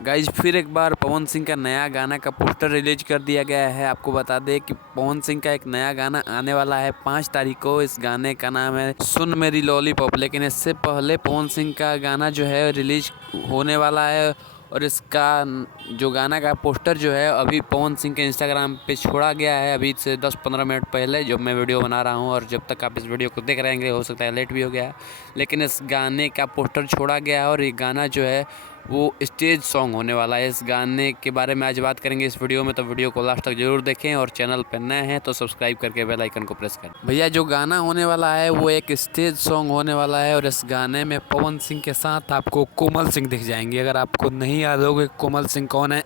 Guys फिर एक बार पवन सिंह का नया गाना का पोस्टर रिलीज कर दिया गया है। आपको बता दें कि पवन सिंह का एक नया गाना आने वाला है 5 तारीख को। इस गाने का नाम है सुन मेरी लॉलीपॉप। लेकिन इससे पहले पवन सिंह का गाना जो है रिलीज होने वाला है और इसका जो गाना का पोस्टर जो है अभी पवन सिंह के इंस्टाग्राम पे छोड़ा गया है अभी से 10-15 मिनट पहले, जब मैं वीडियो बना रहा हूँ। और जब तक आप इस वीडियो को देख रहेंगे हो सकता है लेट भी हो गया है, लेकिन इस गाने का पोस्टर छोड़ा गया है और ये गाना जो है वो स्टेज सॉन्ग होने वाला है। इस गाने के बारे में आज बात करेंगे इस वीडियो में, तो वीडियो को लास्ट तक जरूर देखें और चैनल पर नए हैं तो सब्सक्राइब करके बेल आइकन को प्रेस करें। भैया जो गाना होने वाला है वो एक स्टेज सॉन्ग होने वाला है और इस गाने में पवन सिंह के साथ आपको कोमल सिंह दिख जाएंगे। अगर आपको नहीं याद होगा कोमल सिंह कौन है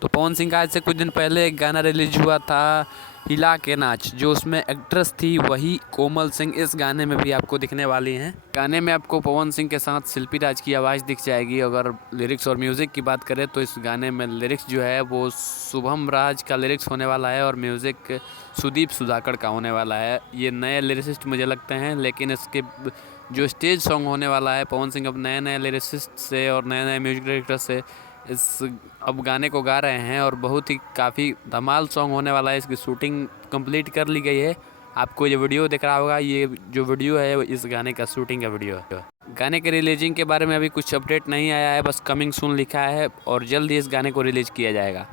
तो पवन सिंह का आज से कुछ दिन पहले एक गाना रिलीज हुआ था हिला के नाच, जो उसमें एक्ट्रेस थी वही कोमल सिंह इस गाने में भी आपको दिखने वाली हैं। गाने में आपको पवन सिंह के साथ शिल्पी राज की आवाज़ दिख जाएगी। अगर लिरिक्स और म्यूज़िक की बात करें तो इस गाने में लिरिक्स जो है वो शुभम राज का लिरिक्स होने वाला है और म्यूज़िक सुदीप सुधाकर का होने वाला है। ये नए लिरिसिस्ट मुझे लगते हैं, लेकिन इसके जो स्टेज सॉन्ग होने वाला है पवन सिंह अब नए नए लिरिसिस्ट से और नए नए म्यूजिक डायरेक्टर से इस अब गाने को गा रहे हैं और बहुत ही काफ़ी धमाल सॉन्ग होने वाला है। इसकी शूटिंग कंप्लीट कर ली गई है। आपको ये वीडियो दिख रहा होगा, ये जो वीडियो है इस गाने का शूटिंग का वीडियो है। गाने के रिलीजिंग के बारे में अभी कुछ अपडेट नहीं आया है, बस कमिंग सून लिखा है और जल्द ही इस गाने को रिलीज किया जाएगा।